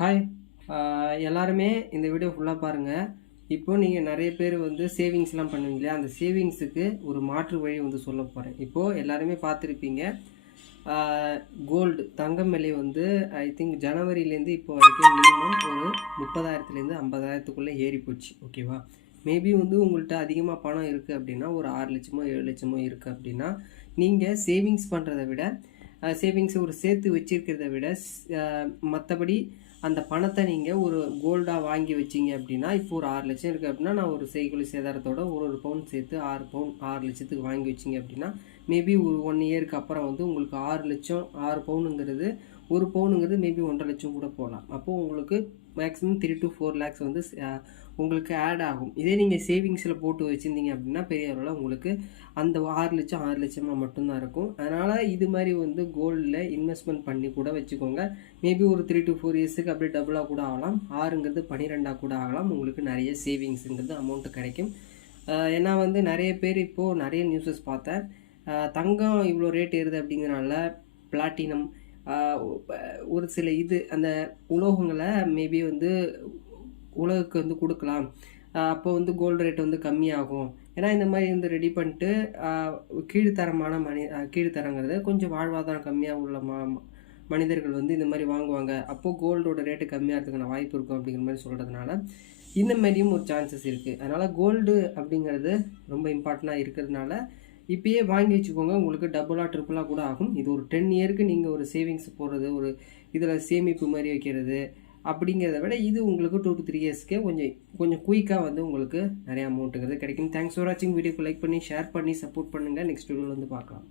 Hi. எல்லாருமே இந்த video ஃபுல்லாக பாருங்கள். இப்போ நீங்கள் நிறைய பேர் வந்து சேவிங்ஸ்லாம் பண்ணுவீங்க இல்லையா? அந்த சேவிங்ஸுக்கு ஒரு மாற்று வழி வந்து சொல்ல போகிறேன். இப்போது எல்லாருமே பார்த்துருப்பீங்க, கோல்டு தங்கம் விலை வந்து ஐ திங்க் ஜனவரிலேருந்து இப்போ வரைக்கும் மினிமம் ஒரு 30,000லேருந்து 50,000த்துக்குள்ளே ஏறி போச்சு. ஓகேவா? மேபி வந்து உங்கள்கிட்ட அதிகமாக பணம் இருக்குது அப்படின்னா, ஒரு 6 லட்சமோ 7 லட்சமோ இருக்குது அப்படின்னா, நீங்கள் சேவிங்ஸ் பண்ணுறதை விட சேவிங்ஸ் ஒரு சேர்த்து வச்சிருக்கிறத விட மற்றபடி அந்த பணத்தை நீங்கள் ஒரு கோல்டாக வாங்கி வச்சிங்க அப்படின்னா, இப்போ ஒரு 6 லட்சம் இருக்குது அப்படின்னா, நான் ஒரு செய்கூலி சேதாரத்தோட ஒரு பவுன் சேர்த்து 6 பவுன் 6 லட்சத்துக்கு வாங்கி வச்சிங்க அப்படின்னா, மேபி ஒரு 1 இயருக்கு அப்புறம் வந்து உங்களுக்கு 6 லட்சம் 6 பவுனுங்கிறது, ஒரு பவுனுங்கிறது மேபி 1.5 லட்சம் கூட போகலாம். அப்போது உங்களுக்கு மேக்ஸிமம் 3 to 4 லேக்ஸ் வந்து உங்களுக்கு ஆட் ஆகும். இதே நீங்கள் சேவிங்ஸில் போட்டு வச்சுருந்தீங்க அப்படின்னா, பெரிய அளவில் உங்களுக்கு அந்த 6 லட்சம் 6 லட்சமாக மட்டும்தான் இருக்கும். அதனால் இது மாதிரி வந்து கோல்டில் இன்வெஸ்ட்மெண்ட் பண்ணி கூட வச்சுக்கோங்க. மேபி ஒரு 3 to 4 இயர்ஸுக்கு அப்படியே டபுளாக கூட ஆகலாம். 6ங்கிறது 12ஆக கூட ஆகலாம். உங்களுக்கு நிறைய சேவிங்ஸுங்கிறது அமௌண்ட்டு கிடைக்கும். ஏன்னா வந்து நிறைய பேர் இப்போது நிறைய நியூஸஸ் பார்த்தேன். தங்கம் இவ்வளோ ரேட் ஏறுது அப்படிங்கிறனால பிளாட்டினம் ஒரு சில அந்த உலோகங்களை மேபி வந்து உலகுக்கு வந்து கொடுக்கலாம். அப்போ வந்து கோல்டு ரேட் வந்து கம்மியாகும். ஏன்னா இந்த மாதிரி வந்து ரெடி பண்ணிட்டு கீழ்த்தரமான கீழ்த்தரங்கிறது கொஞ்சம் வாழ்வாதாரம் கம்மியாக உள்ள மனிதர்கள் வந்து இந்த மாதிரி வாங்குவாங்க. அப்போது கோல்டோட ரேட்டு கம்மியாகிறதுக்கான வாய்ப்பு இருக்கும் அப்படிங்கிற மாதிரி சொல்கிறதுனால இந்த மாதிரியும் ஒரு சான்சஸ் இருக்குது. அதனால் கோல்டு அப்படிங்கிறது ரொம்ப இம்பார்ட்டண்ட்டாக இருக்கிறதுனால இப்போயே வாங்கி வச்சுக்கோங்க. உங்களுக்கு டபுளாக ட்ரிப்புளாக கூட ஆகும். இது ஒரு 10 இயருக்கு நீங்கள் ஒரு சேவிங்ஸ் போடுறது, ஒரு இதில் சேமிப்பு மாதிரி வைக்கிறது அப்படிங்கிறத விட இது உங்களுக்கு 2 to 3 இயர்ஸ்க்கே கொஞ்சம் குயிக்காக வந்து உங்களுக்கு நிறைய அமௌண்ட்டுங்கிறது கிடைக்கும். தேங்க்ஸ் ஃபார் வாட்சிங். வீடியோக்கு லைக் பண்ணி ஷேர் பண்ணி சப்போர்ட் பண்ணுங்கள். நெக்ஸ்ட் வீடியோவில் வந்து பார்க்கலாம்.